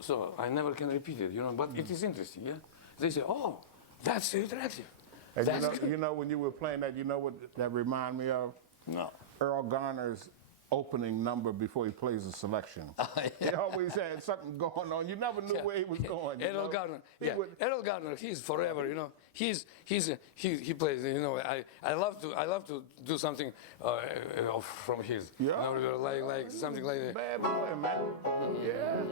So I never can repeat it, you know, but it is interesting, yeah? They say, oh, that's interactive. And That's you good. know, when you were playing that, you know what that remind me of? No. Earl Garner's opening number before he plays a selection. He always had something going on. You never knew where he was going. Errol Garner, yeah. Errol Garner, he's forever, you know. He plays, you know. I love to do something from his. Yeah. You know, like something like that. Bad boy, man. Yeah.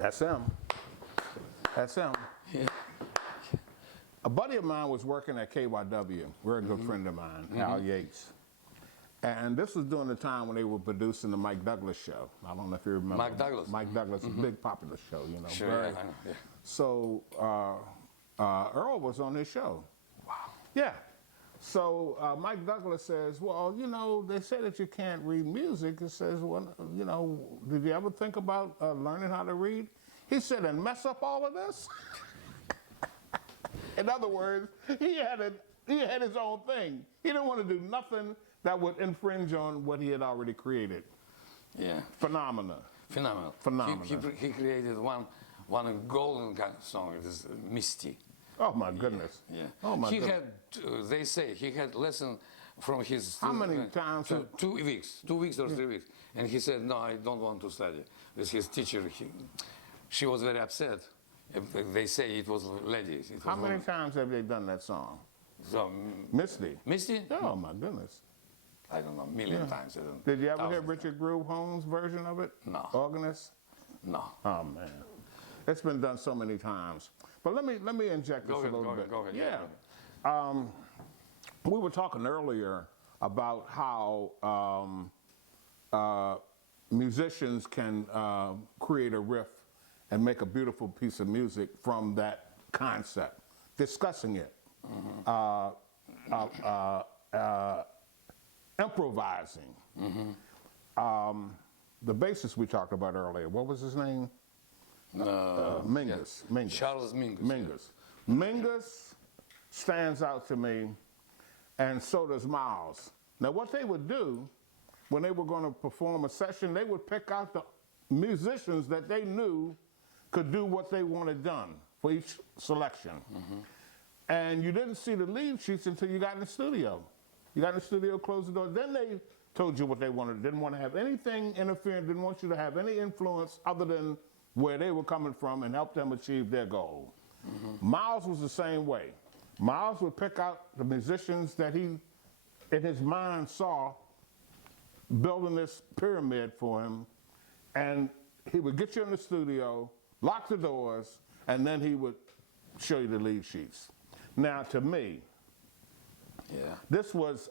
That's him. That's him. Yeah. A buddy of mine was working at KYW. We're a good friend of mine, Al Yates. And this was during the time when they were producing the Mike Douglas show. I don't know if you remember. Mike Douglas. Mike Douglas, a big popular show, you know. Sure, very- yeah, I know, yeah. So Earl was on his show. Wow. Yeah. So Mike Douglas says, well, you know, they say that you can't read music. It says, well, you know, did you ever think about learning how to read? He said, and mess up all of this? In other words, he had his own thing. He didn't want to do nothing that would infringe on what he had already created. Yeah. Phenomenal. Phenomenal. He created one golden kind of song. It is Misty. Oh my goodness. Yeah. Oh my he goodness. had, they say, he had lesson from his. How many times? 2 weeks, 2 weeks or 3 weeks, and he said, "No, I don't want to study." With his teacher, she was very upset. They say it was lady. It was How many woman. times have they done that song? So, Misty. Misty? Oh my goodness. I don't know, million times. I don't, Did you ever hear thousands. Richard Groove Holmes' version of it? No. Organist? No. Oh man, it's been done so many times. But let me inject this a little bit. Go ahead. Yeah. We were talking earlier about how musicians can create a riff and make a beautiful piece of music from that concept, discussing it, improvising. The bassist we talked about earlier, what was his name? Mingus. Yeah. Charles Mingus. Mingus. Mingus stands out to me, and so does Miles. Now, what they would do when they were going to perform a session, they would pick out the musicians that they knew could do what they wanted done for each selection. And you didn't see the lead sheets until you got in the studio. You got in the studio, closed the door. Then they told you what they wanted. Didn't want to have anything interfering, didn't want you to have any influence other than where they were coming from and help them achieve their goal. Miles was the same way. Miles would pick out the musicians that he, in his mind, saw building this pyramid for him, and he would get you in the studio, lock the doors, and then he would show you the lead sheets. Now, to me, this was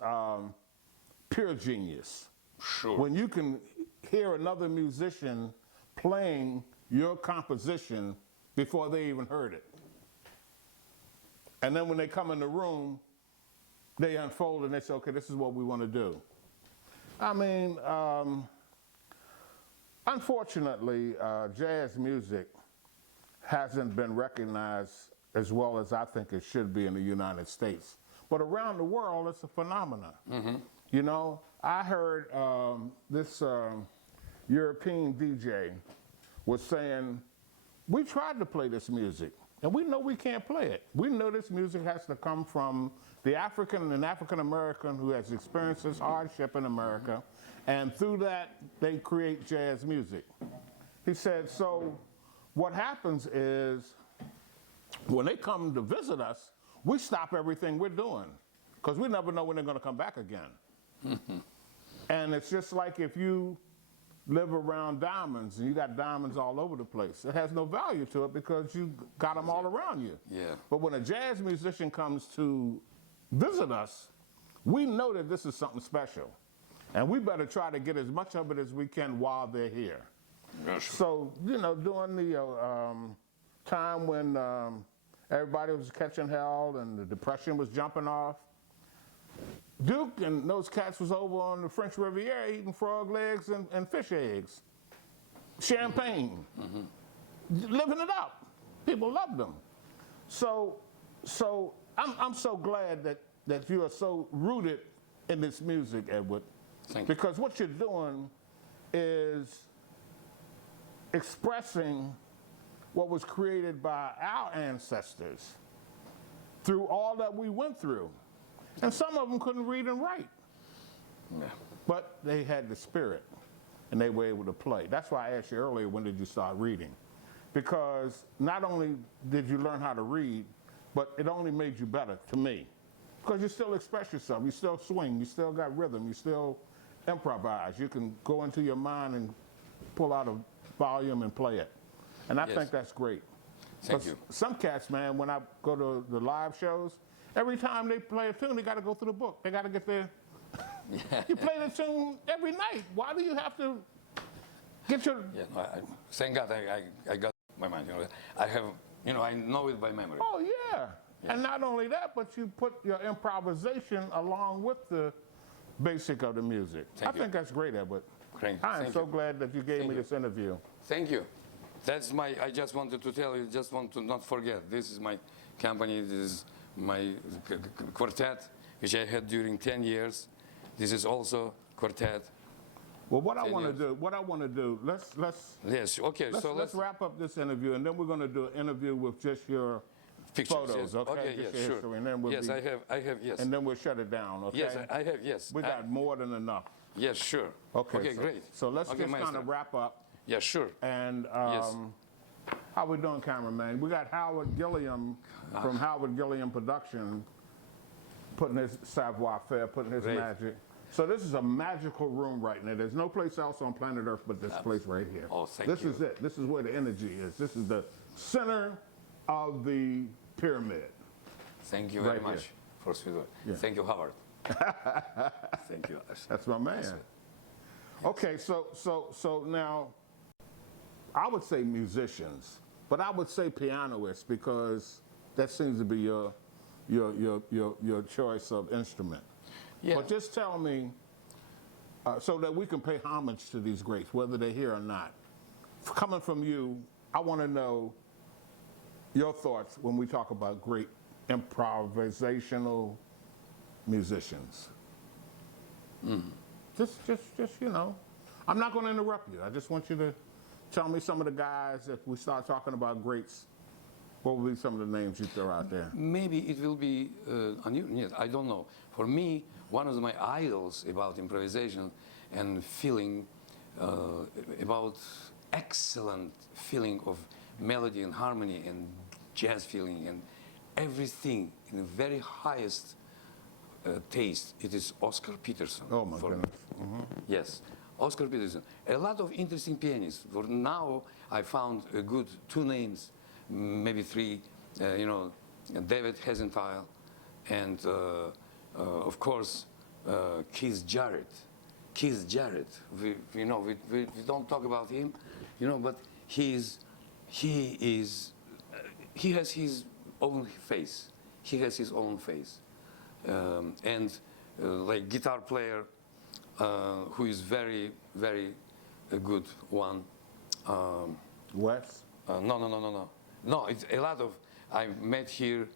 pure genius. Sure. When you can hear another musician playing your composition before they even heard it. And then when they come in the room, they unfold and they say, okay, this is what we want to do. I mean, unfortunately, jazz music hasn't been recognized as well as I think it should be in the United States. But around the world, it's a phenomenon. You know, I heard this European DJ was saying, we tried to play this music, and we know we can't play it. We know this music has to come from the African and African American who has experienced this hardship in America, and through that, they create jazz music. He said, so what happens is, when they come to visit us, we stop everything we're doing, because we never know when they're going to come back again. And it's just like if you live around diamonds and you got diamonds all over the place. It has no value to it because you got them all around you. Yeah. But when a jazz musician comes to visit us, we know that this is something special. And we better try to get as much of it as we can while they're here. Yeah, sure. So, you know, during the time when everybody was catching hell and the Depression was jumping off, Duke and those cats was over on the French Riviera eating frog legs and fish eggs, champagne, living it up. People loved them. So I'm so glad that you are so rooted in this music, Edward. Thank you. Because what you're doing is expressing what was created by our ancestors through all that we went through. And some of them couldn't read and write. Yeah. But they had the spirit, and they were able to play. That's why I asked you earlier, when did you start reading? Because not only did you learn how to read, but it only made you better, to me. Because you still express yourself, you still swing, you still got rhythm, you still improvise. You can go into your mind and pull out a volume and play it. And I Yes. think that's great. Thank 'Cause you. some cats, man, when I go to the live shows, every time they play a tune, they got to go through the book. They got to get there. Yeah. You play the tune every night. Why do you have to get your... Yeah, no, thank God I got my mind. You know, I have, you know, I know it by memory. Oh, yeah. And not only that, but you put your improvisation along with the basic of the music. Thank you. I think that's great, Edward. Great. I am Thank so you. glad that you gave Thank me you. this interview. Thank you. That's my, I just wanted to tell you, just want to not forget, this is my company, this is my quartet, which I had during 10 years. This is also quartet. Well, what I 10 want to years. do, let's Yes, okay, so let's wrap up this interview, and then we're going to do an interview with just your pictures. photos, Yes. okay? Okay, Just yes, your sure. history, and then we'll yes, be, I have, yes. and then we'll shut it down, okay? Yes, I have, yes. We got more than enough. Yes, sure. Okay, so, great. So let's okay, just kind maestro. of wrap up. Yeah, sure. And Yes. how we doing, cameraman? We got Howard Gilliam from Howard Gilliam Production putting his savoir-faire, putting his Great. magic. So this is a magical room right now. There's no place else on planet Earth but this place right here. Oh, thank this you. is it. This is where the energy is. This is the center of the pyramid. Thank you very Right here. much for sweet word. Yeah. Thank you, Howard. Thank you. That's my man. Okay, so now, I would say musicians, but I would say pianists because that seems to be your choice of instrument. Yeah. But just tell me, so that we can pay homage to these greats, whether they're here or not. Coming from you, I want to know your thoughts when we talk about great improvisational musicians. Just, you know, I'm not going to interrupt you. I just want you to tell me some of the guys. If we start talking about greats, what will be some of the names you throw out there? Maybe it will be unusual. Yes, I don't know. For me, one of my idols about improvisation and feeling about excellent feeling of melody and harmony and jazz feeling and everything in the very highest taste. It is Oscar Peterson. Oh my for me. goodness. Yes, Oscar Peterson. A lot of interesting pianists. For now, I found a good two names, maybe three. You know, David Hesenthal, and of course Keith Jarrett. Keith Jarrett. We don't talk about him, you know, but he has his own face. He has his own face, and like guitar player. Who is very, very a good one. Wes? No. No, it's a lot of, I've met here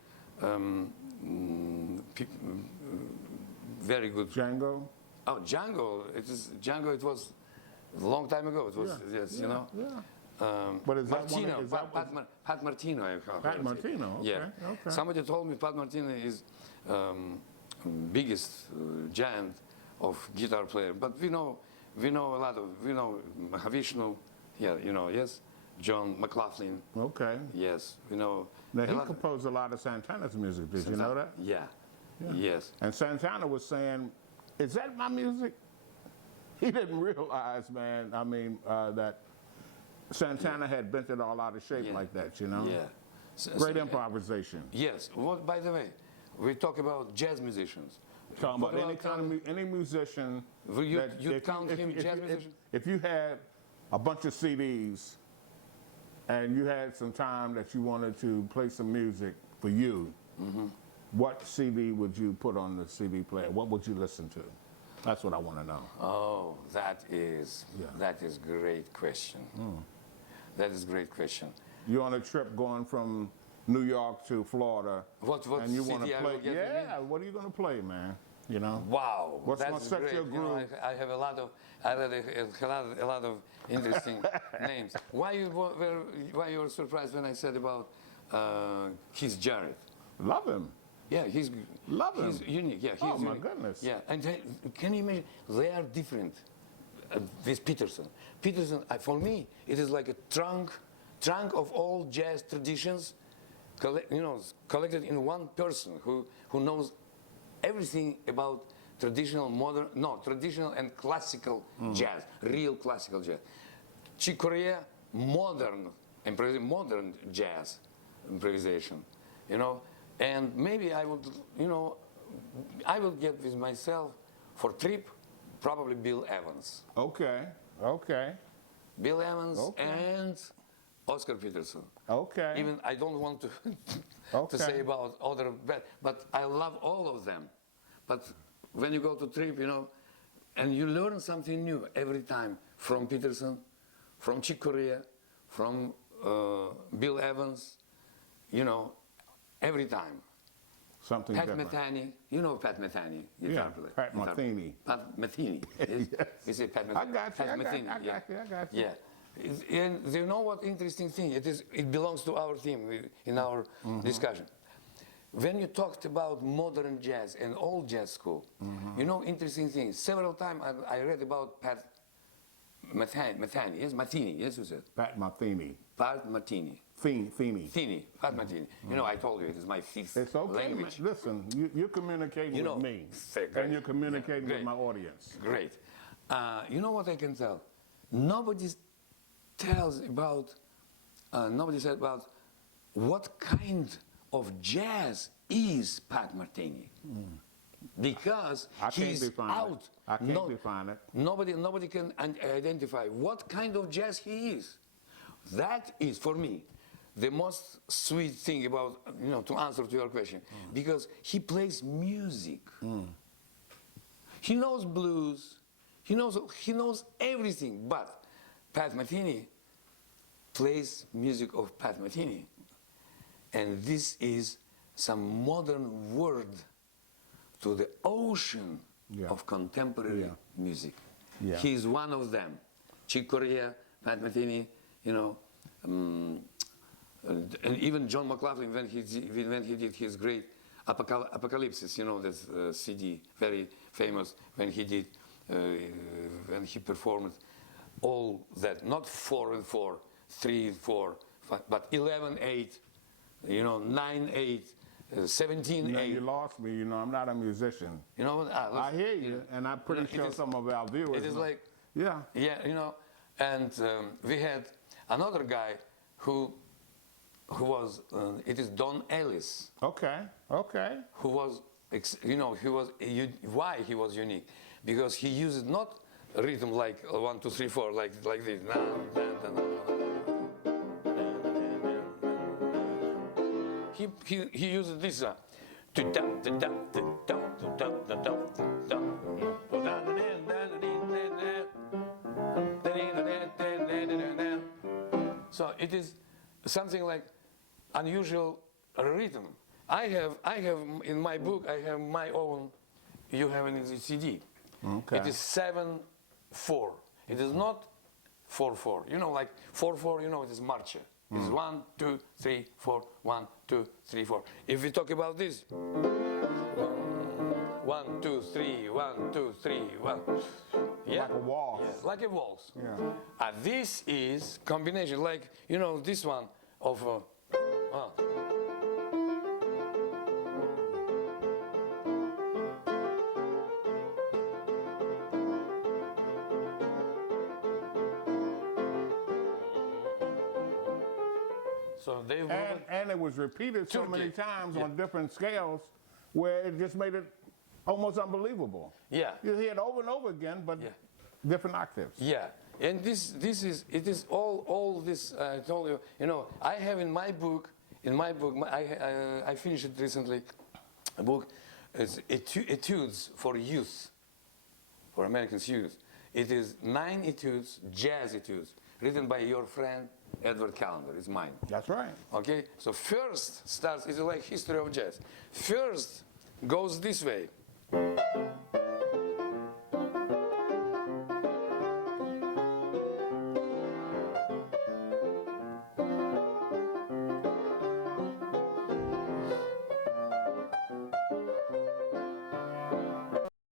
very good. Django? Oh, Django, it was A long time ago it was, Yeah, yes, yeah, you know. yeah. But is that one? Martino, Is that one? Pat Martino. I've heard Pat it. Martino, okay, Yeah. okay. Somebody told me Pat Martino is biggest giant of guitar player. But we know a lot of, Mahavishnu, yeah, yes, John McLaughlin, Okay. yes, we know. Now a he lot of- composed a lot of Santana's music. Did you know that? Yeah. Yes. And Santana was saying, "Is that my music?" He didn't realize, man. I mean, that Santana had bent it all out of shape Yeah. like that. You know. Yeah. Great improvisation. Yes. What, by the way, we talk about jazz musicians. Talking What about any about, kind of any musician. Will you- that you if count him jazz musician? If you had a bunch of CDs and you had some time that you wanted to play some music for you, Mm-hmm. what CD would you put on the CD player? What would you listen to? That's what I want to know. Oh, that is Yeah. great question. That is great question. You're on a trip going from New York to Florida, What and you want CD to I play. will get Yeah, what are you going to play, man? You know. Wow, What's that's gonna set great. your You know, groove? I have a lot of interesting names. Why you were surprised when I said about Keith Jarrett? Love him. Yeah, he's Love him. He's unique. Yeah, he's Oh, my unique. goodness. Yeah, and can you imagine? They are different with Peterson. Peterson, for me, it is like a trunk of all jazz traditions, collected in one person who knows everything about traditional and classical jazz, real classical jazz. Chick Corea, modern jazz improvisation, and maybe I would get with myself for trip, probably Bill Evans. Okay. Okay. Bill Evans Okay. and Oscar Peterson. Okay. Even I don't want to Okay. to say about other, but I love all of them. But when you go to trip, and you learn something new every time from Peterson, from Chick Corea, from Bill Evans, every time. Something Pat different. Metheny, Pat Metheny. Yeah, Pat Metheny. Pat Metheny. Yes. Is it Pat Metheny? I got you. Pat I got Metheny, you. I yeah. got you. I got you. Yeah. And you know what interesting thing? It belongs to our theme in our discussion. When you talked about modern jazz and old jazz school, interesting thing. Several times I read about Pat Metheny. Yes, Martini. Yes, you said. Pat Metheny. Pat Martini. Feeney. Pat Martini. I told you it is my fifth It's okay, man. language. Listen, you're communicating with me, great. and you're communicating Great. with my audience. Great. You know what I can tell? Nobody said about what kind of jazz is Pat Martini. Because I can't he's define out. it. I can't define it. Nobody can identify what kind of jazz he is. That is, for me, the most sweet thing about, to answer to your question, because he plays music. He knows blues, he knows everything, but Pat Metheny plays music of Pat Metheny. And this is some modern word to the ocean of contemporary music. Yeah. He is one of them. Chick Corea, Pat Metheny, and even John McLaughlin when he did his great Apocalypse, this CD, very famous, when he performed all that, not 4/4, 3/4, but 11/8, 9/8, 17/8. You lost me. I'm not a musician. I I hear you, and I'm pretty sure some of our viewers. It is know. like, Yeah. yeah, and we had another guy who was, it is Don Ellis, Okay. who was, why he was unique? Because he used not rhythm like 1, 2, 3, 4, like this. He used this. So it is something like unusual rhythm. I have in my book, I have my own, you have it in the CD. Okay. It is 7/4. It is not 4/4. You know, like 4/4. You know, it is marcha. It's 1, 2, 3, 4. 1, 2, 3, 4. If we talk about this, 1, 2, 3, 1, 2, 3, 1. Yeah. Like a waltz. Yeah, like a waltz. Yeah. This is combination, like, you know, this one of. So they And it was repeated so many Turkey. times on different scales where it just made it almost unbelievable. Yeah. You hear it over and over again, but Yeah. different octaves. Yeah, and this is it is all this I told you. You know, I have in my book I finished it recently. A book is etudes for youth, for Americans youth. It is 9 etudes, jazz etudes, written by your friend Edward Callender. It's mine. That's right. Okay, so first starts, it's like history of jazz. First goes this way.